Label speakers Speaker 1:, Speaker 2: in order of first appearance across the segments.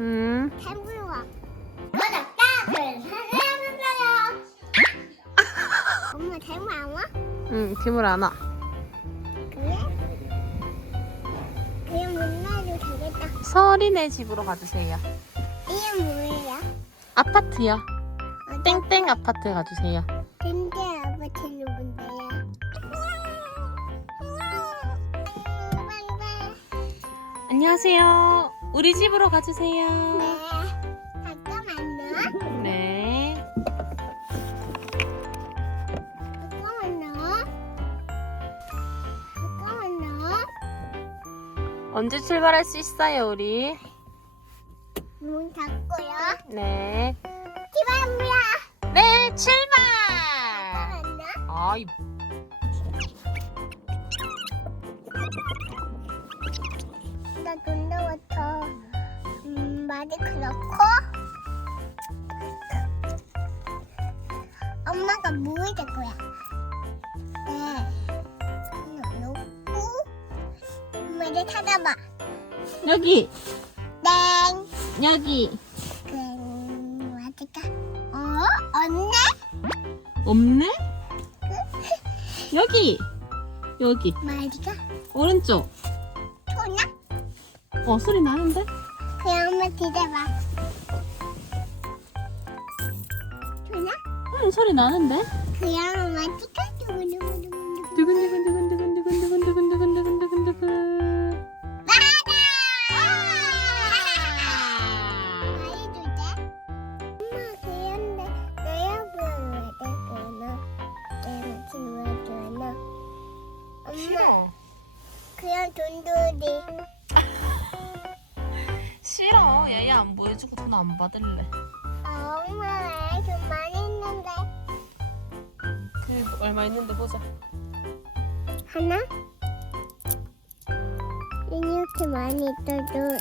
Speaker 1: 음.
Speaker 2: 해물와 맞았다 사랑해요 엄마 잘못 안 와?
Speaker 1: 응, 괴물 안 와.
Speaker 2: 그래? 그냥 문나도 되겠다
Speaker 1: 서린의 집으로 가주세요.
Speaker 2: 이게 뭐예요?
Speaker 1: 아파트요.
Speaker 2: 어,
Speaker 1: 땡땡 아파트 가주세요.
Speaker 2: 근데 아버지는 뭔데요?
Speaker 1: 안녕하세요. 우리 집으로 가주세요.
Speaker 2: 네 잠깐만요
Speaker 1: 네.
Speaker 2: 잠깐만요 잠깐만요
Speaker 1: 언제 출발할 수 있어요, 우리?
Speaker 2: 문 닫고요
Speaker 1: 네.
Speaker 2: 출발합니다
Speaker 1: 네, 출발!
Speaker 2: 잠깐만요
Speaker 1: 아이,
Speaker 2: 음, 마디크 넣고 엄마가 뭐 해줄 거야? 네 그냥 넣고 엄마 이제 찾아봐
Speaker 1: 여기,
Speaker 2: 땡
Speaker 1: 여기.
Speaker 2: 땡 마디카 어? 없네?
Speaker 1: 없네? 여기, 여기.
Speaker 2: 마디카
Speaker 1: 오른쪽.
Speaker 2: 토나?
Speaker 1: 어, 소리 나는데?
Speaker 2: 그냥 엄마 기다봐 토나?
Speaker 1: 응, 소리 나는데?
Speaker 2: 그냥 마디카 두근두근두근두근
Speaker 1: 두근두근두근두근두근두근두근두근두근두근.
Speaker 2: 맞아! 말해줄 때? 엄마 그런데 내야부를 왜 되거나 내가 지금 왜 되나? 엄마 그냥 돈돌이
Speaker 1: 싫어. 얘안 보여주고 돈 안 받을래.
Speaker 2: 아, 엄마 왜돈 많이 있는데
Speaker 1: 그 얼마 있는데 보자.
Speaker 2: 하나? 이렇게 많이 있어도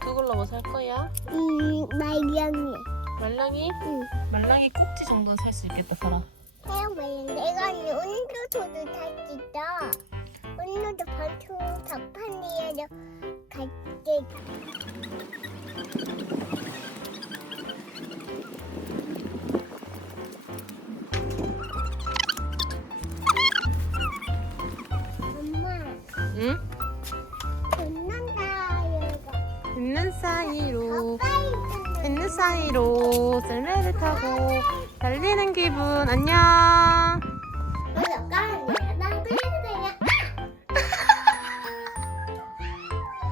Speaker 1: 그걸로 뭐 살 거야?
Speaker 2: 음 말량이
Speaker 1: 말랑이?
Speaker 2: 응
Speaker 1: 말랑이 꼭지 정도는 살 수 있겠다, 살아.
Speaker 2: 헤어말인데 이건 온도도도 탈수 있다 온도도 반초 답판이에요 갈게
Speaker 1: 응? 있는 사이로. 있는 사이로. 썰매를 타고 달리는 기분. 안녕